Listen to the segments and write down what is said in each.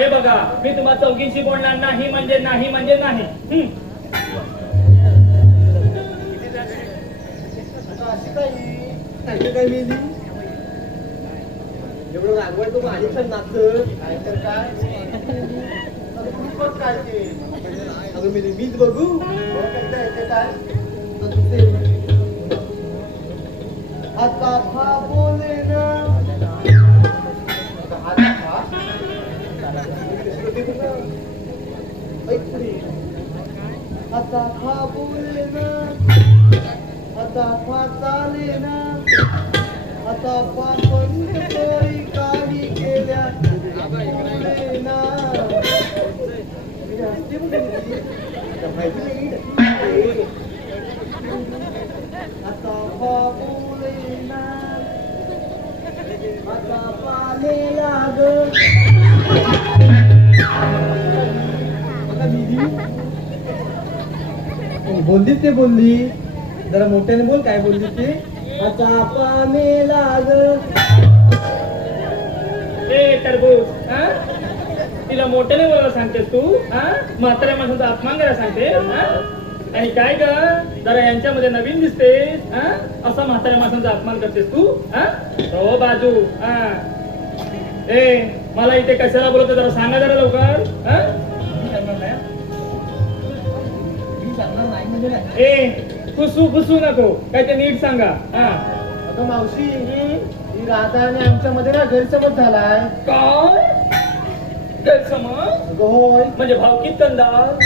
हे बघा मी तुम्हा चौकीशी बोलणार नाही म्हणजे नाही म्हणजे नाही. हं. एवढं रागवाय तो माझी पण नाचत काय तर काय अगं काय ते मीच बघू. काय बोले ना आता फा बोले ना आता फा चाले ना आता फा बंद तरी काही केल्या बोले ना आता माहिती फा बोले ना आता पाले लाग बघा दीदी बोलली ते बोलली. जरा मोठ्याने बोल काय बोलली ते? आता पाने लाग. ए टरबूज. हा? तिला मोठ्याने बोलायला सांगतेस तू? हा? म्हाताऱ्या माणसाचा अपमान करायला सांगते हा? आणि काय ग? जरा यांच्यामध्ये नवीन दिसते हा? असा म्हाताऱ्या माणसांचा अपमान करतेस तू? हा? हो बाजू. हा. ए मला इथे कशाला बोलत जरा सांगा जरा लवकर. हा? ए कुसू कुसू नको. काय ते नीट सांगा. हा. अगं मावशी ही राधा आणि आमच्या मध्ये ना गैरसमज झालाय. काय? गैरसमज? अगं होय. म्हणजे भावकीत कंदार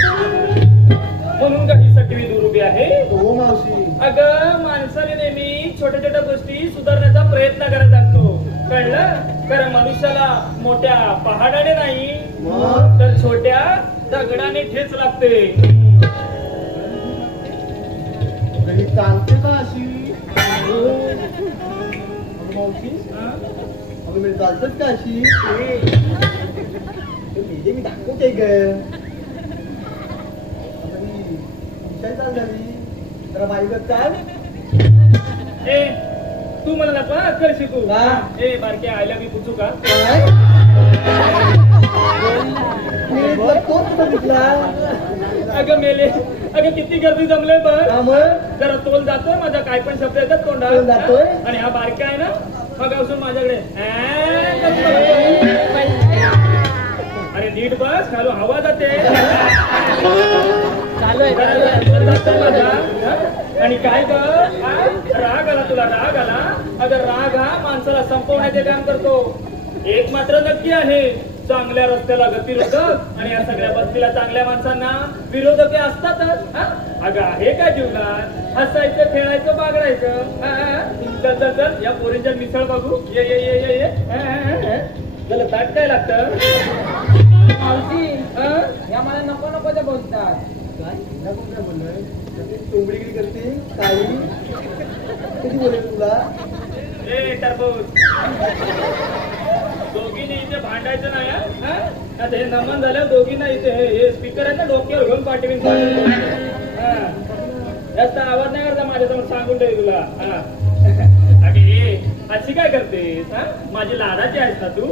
म्हणून का ही सटवी दूर उभी आहे? हो मावशी. अगं माणसाने नेहमी छोट्या छोट्या गोष्टी सुधारण्याचा प्रयत्न करत असतो. कळलं? कारण मनुष्याला मोठ्या पहाडाने नाही मग? तर छोट्या दगडाने ठेच लागते. चालते का अशी? अगं मावशी? हा? अगं मी चालतच का अशी? ते मेले मी दाखवते ग. ही विषय चाल झाली जरा बाईगत चाल. ए तू मला नको हा, कर शिकू. का? ए बारके आयला मी पुचू का अगं मेले. अगं किती गर्दी जमले मग? जरा तोल जातोय माझा काय पण शब्द येतात तोल जातोय? आणि हा बारका आहे ना? मग असून माझ्याकडे? अरे नीट बस खालू हवा जाते? आणि काय कर? राग आला तुला राग आला? अगं राग हा माणसाला संपवण्याचे काम करतो. एक मात्र नक्की आहे. चांगल्या रस्त्याला गतिरोधक आणि या सगळ्या बस्तीला चांगल्या माणसांना विरोधक असतातच हा? अगं आहे का जीवनात हसायचं खेळायचं बागडायचं. चल चल चल या पोरींच्या मिसळ बघू. ये ये ये ये ये. तुला ताट काय लागतं? मावशी हा? या मला नको नको ते बोलतात. काय? हिला कोण काय बोललोय? ती चोंबडीगिरी करते काळी. कधी बोलेल तुला? ए टरबूज. दोघींनी इथे भांडायचं नाही हा? आता हे नमन झालं दोघींना इथे हे स्पीकर आहे ना डोक्यावर घेऊन पाठवीन जास्त आवाज नाही करता माझ्यासमोर सांगून ठेव तुला. हा. अगे अशी काय करतेस हा? माझी लाडाची आहेस ना तू?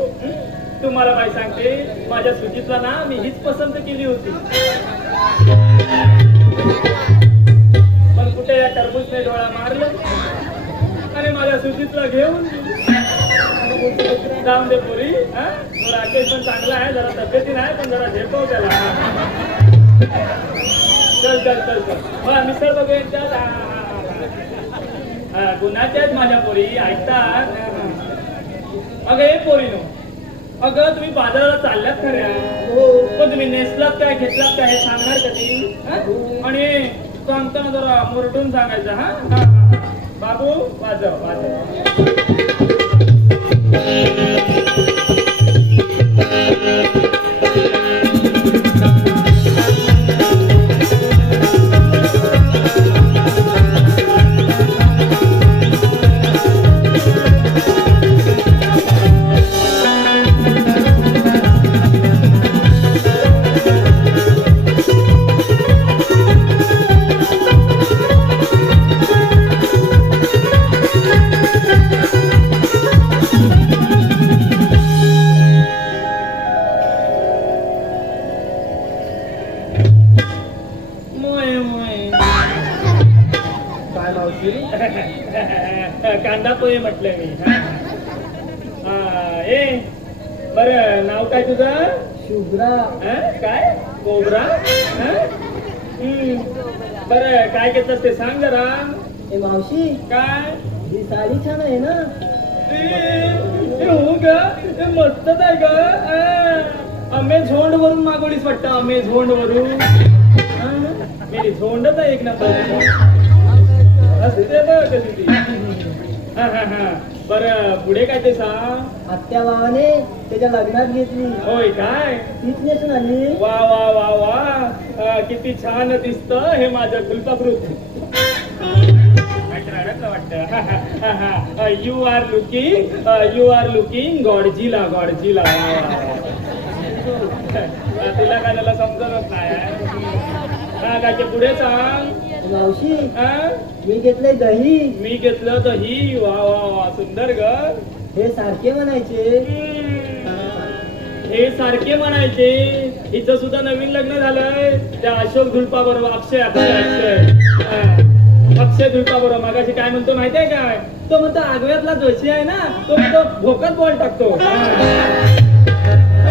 तू मला बाई सांगते माझ्या सुजितला ना मी हीच पसंत केली होती. पण कुठे या टरबूजने डोळा मारला? आणि माझ्या सुजितला घेऊन जाऊन दे पुरी हा? राकेश पण चांगला आहे जरा तब्येती नाही पण जरा झेपव त्याला. चल चल चल चल. हा मिसळ बघू यांच्यात हा, गुन्हाच्या आहेत माझ्या पोरी ऐकतात. अगं हे पोरीनो. अगं तुम्ही बाजाराला चालल्यात खऱ्या हो पण तुम्ही नेसलात काय घेतलात काय हे सांगणार कधी आणि सांगताना जरा मुरटून सांगायचं हा हा, हा. बाबू वाजव वाजव. मावशी काय तुझं? शुभ्रा. हा? काय? कोबरा हा? बर काय घेतलं ते सांग जरा. ए मावशी. काय? ही साडी छान आहे ना? हो ग मस्तच आहे ग. आ, आम्ही झोंड वरून मागवलीस वाटतं आम्ही झोंड वरून? मेरी झोंडच आहे एक नंबर. असते बघ कशी ती. हा हा हा. बर पुढे काय ते सांग? आत्या भावाने त्याच्या लग्नात घेतली. होय काय? तीच नेसून आली. वा वा वा वा. किती छान दिसत हे माझं गुलपाकृत वाटत. You are looking you are looking Godzilla Godzilla तिला काय त्याला समजतच नाही हा. काय ते पुढे सांग. मावशी. हा? मी घेतलंय दही. मी घेतलं दही. वा वा वा सुंदर ग. हे सारखे म्हणायचे. हे सारखे म्हणायचे. हिचं सुद्धा नवीन लग्न झालंय. त्या अशोक धुलपा बरोबर अक्षय अक्षय. अक्षय. अक्षय धुलपा बरोबर मागाशी काय म्हणतो माहितीये काय? तो म्हणतो आगव्यातला जोशी आहे ना तो म्हणतो भोकात बॉल टाकतो.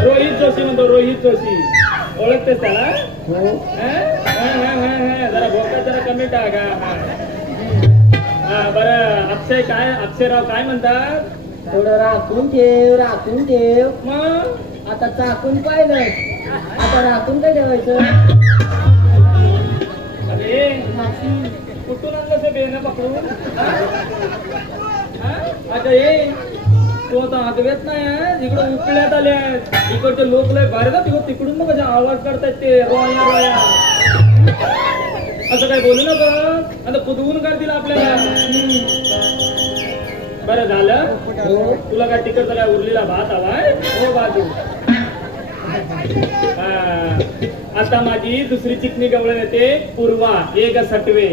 रोहित जोशी म्हणतो रोहित जोशी. ओळखतेस त्याला? हा. जरा कमी टाक. हा, बरं. अक्षय काय? अक्षयराव काय म्हणतात? थोडं राखून ठेव राखून ठेव. मग? आता चाकून पाहिलं आता राखून काय ठेवायचं? अरे कुठून आणलं ते बेन पकडून? हा? आता ये. तू आता आगव्यात नाही आहे इकडं उकळ्यात आले आहेत इकडचे लोक लय ना तिकडं. तिकडून मग कसे आवाज करतायत ते. रोया रोया. असं काय बोलू नका. आता पुदवून करतील आपल्याला. बरं झालं. तुला काय तिकडचा काय उरलेला भात हवाय हो बाजू. हा. आता माझी दुसरी चिकनी गवळण येते. पूर्वा. एक सटवे.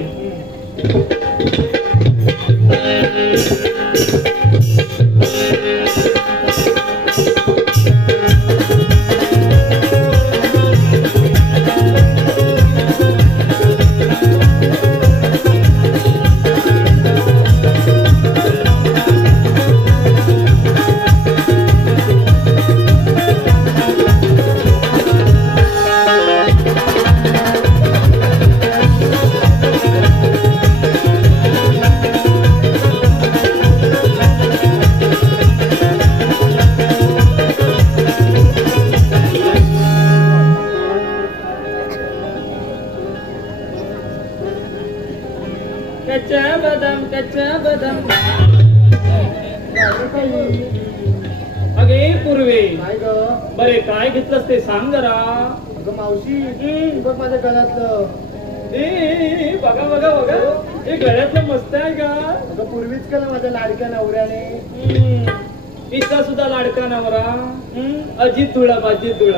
मावशी. बघ माझ्या गळ्यातलं ए, बघा बघा बघा हे गळ्यातलं मस्त आहे का अगं पूर्वीच केलं माझ्या लाडक्या नवऱ्याने. इथला सुद्धा लाडका नवरा. अजित धुळप अजित धुळप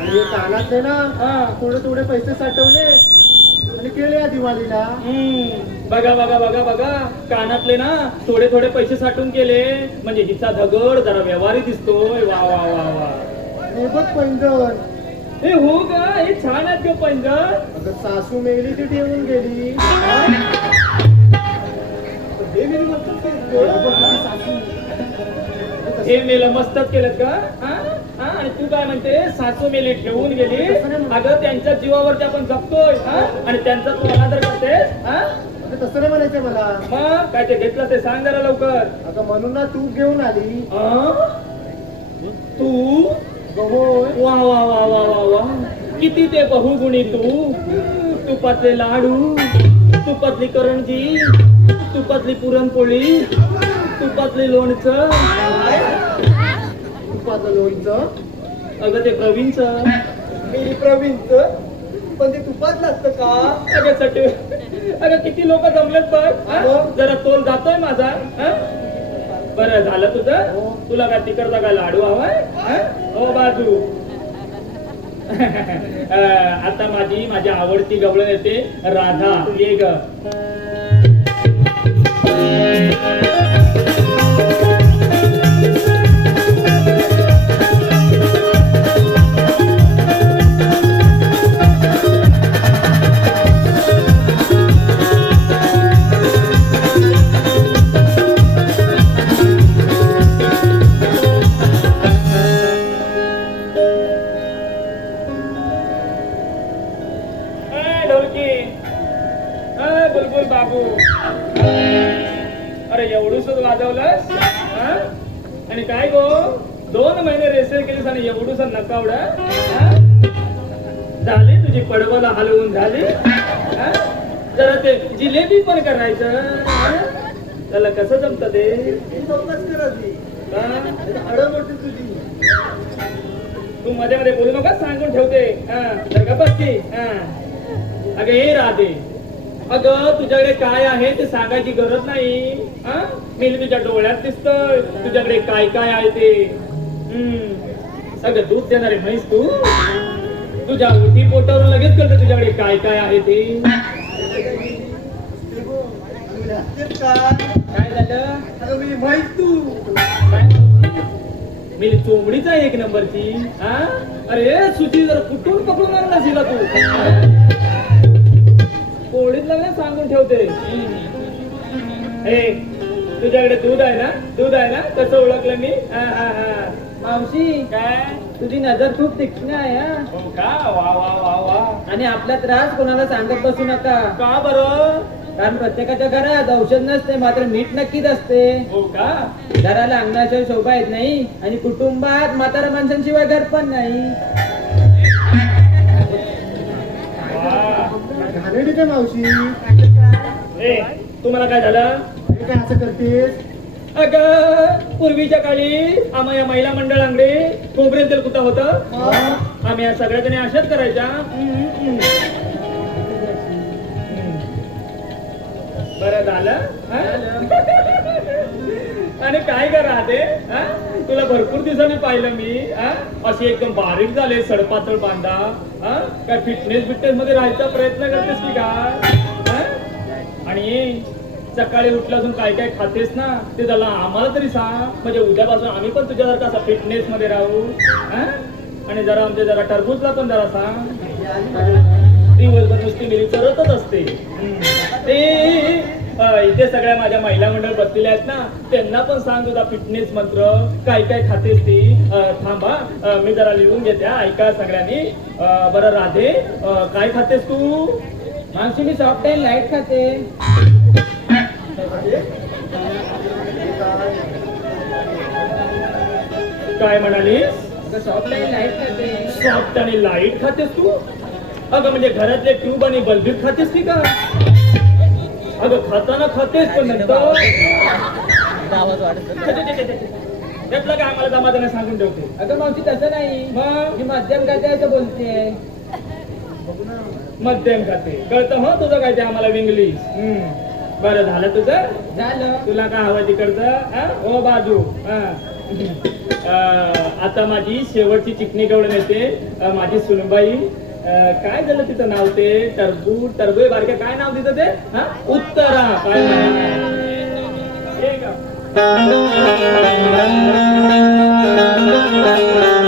आणि कानातले ना हा. थोडे थोडे पैसे साठवले आणि केले या दिवाळीला. बघा बघा बघा बघा कानातले ना थोडे थोडे पैसे साठवून केले म्हणजे हिचा धगड जरा व्यवहारी दिसतोय वा वा वा वा हे बघ पैंजण. हे हो का हे छान आहेत ग पंजर अगं सासू मेली ती ठेवून गेली. हे मस्तच केलं. हे मेलं मस्तच केलं का हा? हा? आणि तू काय म्हणते? सासू मेले ठेवून गेली. अगं त्यांच्या जीवावरती आपण जगतोय. हा? आणि त्यांचा तू अनादर करतेस. हा? तसं नाही म्हणायचं मला. मग काय ते घेतलं ते सांग जरा लवकर. अगं म्हणून ना तूप घेऊन आली? तू? वा वा वा वा वा वा. किती ते बहुगुणी तू. तुपातले लाडू तुपातली करंजी तुपातली पुरणपोळी तुपातली लोणचं. तुपाचं लोणचं. अगं ते प्रवीणचं. मी प्रवीणच. पण ते तुपातलं असतं का? अगं चटे अगं किती लोक जमलेत बघ. जरा तोल जातोय माझा हा? बरं झालं तुझं? हो. तुला काय तिकडचा काय लाडू हवाय? हा? बाजू. आता माझी माझी आवडती गवळण येते. राधा ये ग. दोन महिने रेसेल केलीस आणि एवढूसा नकावडा? झाली तुझी पडवला हलवून झाली? जरा ते जिलेबी पण करायचं? त्याला कसं जमत ते? मोठी तुझी. तू मध्ये मध्ये बोलू नका सांगून ठेवते. हा, बस की हा. अगं हे राधे. अगं तुझ्याकडे काय आहे ते सांगायची गरज नाही. हा? मी तुझ्या डोळ्यात दिसतोय. तुझ्याकडे काय काय आहे ते? हम्म. अगं दूध देणारे म्हैस तू? तुझ्या उठी पोटावरून लगेच कळतं तुझ्याकडे काय काय आहे ते. काय झालं? मी म्हैस तू. मी चोमडीचा एक नंबरची. हा? अरे सुची जर कुठून पकडून आणला तू? सांगून ठेवते. हे तुझ्याकडे दूध आहे ना? दूध आहे ना? कसं ओळखलं मी? हा हा हा. मावशी काय? तुझी नजर खूप तीक्ष्ण आहे हा. हो का? वा वा वा वा. आणि आपला त्रास कोणाला सांगत बसू नका. का बरं? कारण प्रत्येकाच्या घरात औषध नसते मात्र मीठ नक्कीच असते. हो का? घराला अंगणाशिवाय शोभा येत नाही आणि कुटुंबात म्हातारा माणसांशिवाय घर पण नाही. वा. मावशी. ए तुम्हाला काय झालं हे काय असं करतेस अगं पूर्वीच्या काळी आम्हा या महिला मंडळांकडे खोबरेल तेल कुठं होतं आम्ही या सगळ्या जणी अशाच करायच्या बरं झालं? आणि काय कर राहते हा? तुला भरपूर दिवसांनी पाहिलं मी? अशी एकदम बारीक झाले सडपातळ बांधा हा? काय फिटनेस बिटनेस मध्ये राहायचा प्रयत्न करतेस की काय? आणि सकाळी उठल्यासून काय काय खातेस ना ते त्याला आम्हाला तरी सांग. म्हणजे उद्यापासून आम्ही पण तुझ्यासारखा असं फिटनेस मध्ये राहू आणि जरा आमच्या जरा टरबूजला पण जरा सांग. दिवसभर नुसती मिली चरतच असते. ते इथे सगळ्या माझ्या महिला मंडळ बसलेल्या आहेत ना त्यांना पण सांग तुझा फिटनेस मंत्र. काय काय खातेस ती? थांबा. मी जरा लिहून घेते ऐका सगळ्यांनी. बरं राधे काय खातेस तू? मावशी मी सॉफ्ट अँड लाइट खाते. काय म्हणालीस अगं सॉफ्ट अँड लाइट खाते. सॉफ्ट आणि लाइट खातेस तू? अगं म्हणजे घरातले ट्यूब आणि बल्बीत खातेस की का? अगं खाताना खातेस पण नंतर त्यातलं काय आम्हाला जमाताना सांगून ठेवते? अगं मावशी तसं नाही. मग? मी मध्यम खाते असं बोलते. मध्यम खाते कळतं हो तुझं काय ते आम्हाला विंगली? बरं झालं तुझं? झालं. तुला काय हवं तिकडचं? ओ हो, बाजू. आता माझी शेवटची चिकणी गवळण नेते माझी सुनबाई. काय झालं तिचं नाव ते? टरबू टरबू बारक्या काय नाव तिचं ते? हा? उत्तरा. काय